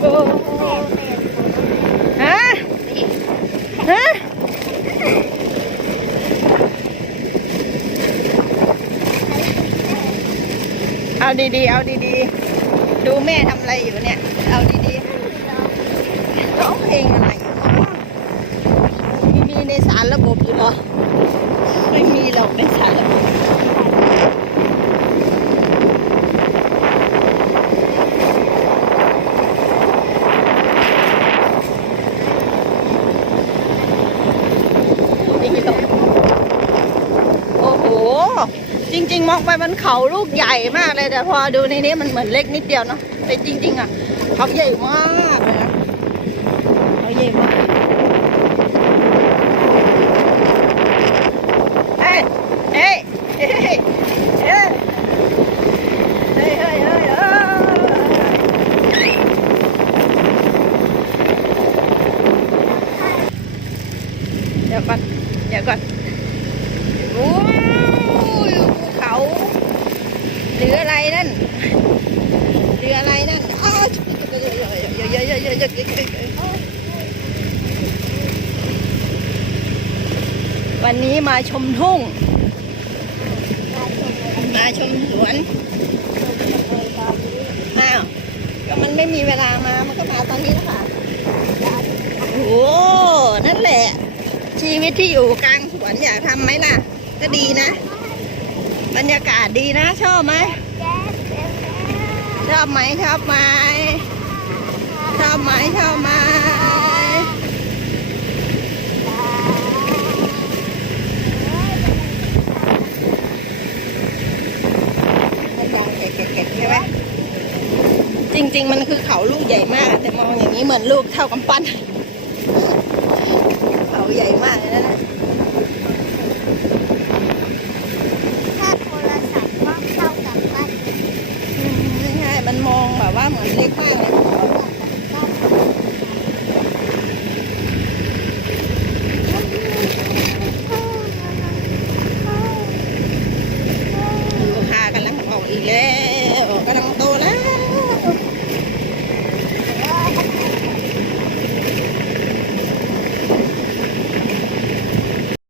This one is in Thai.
โอ้ฮะฮะเอาดีๆ เอาดีๆ ดูแม่ทำอะไรอยู่เนี่ย เอาดีๆร้องเพลงอะไรมีมีในสารระบบอยู่เหรอ ไม่มีหรอกในสารระบบ จริง ๆ มองไปมันเขาลูกใหญ่มากเลยแต่พอดูในนี้มันเหมือนเล็กนิดเดียวเนาะแต่จริง ๆ อะเขาใหญ่มากเลยนะเขาใหญ่มากเฮ้ยเฮ้ยเฮ้ยเฮ้ยเฮ้ยเฮ้ยเฮ้ยเดี๋ยวก่อนเดี๋ยวก่อน อะเยอะเยอะเยอะเยอะเยอะเยอะวันนี้มาชมทุ่ง มาชมสวนอ้าวก็มันไม่มีเวลามา มันก็มาตอนนี้แล้วค่ะโอ้โหนั่นแหละ ชีวิตที่อยู่กลางสวนอยากทำไหมล่ะ ก็ดีนะ บรรยากาศดีนะ ชอบไหมชอบไหมชอบไหม ชอบไหมชอบไหมมันยาวแก่ๆๆใช่ไหมจริง ๆ มันคือเขาลูกใหญ่มาก แต่มองอย่างนี้เหมือนลูกเท่ากำปั้น เขาใหญ่มากเลยนะเนี่ยถ้าโทรศัพท์ก็เข้ากับบ้านอืมไม่ใช่มันมองแบบว่าเหมือนเล็กมากเลย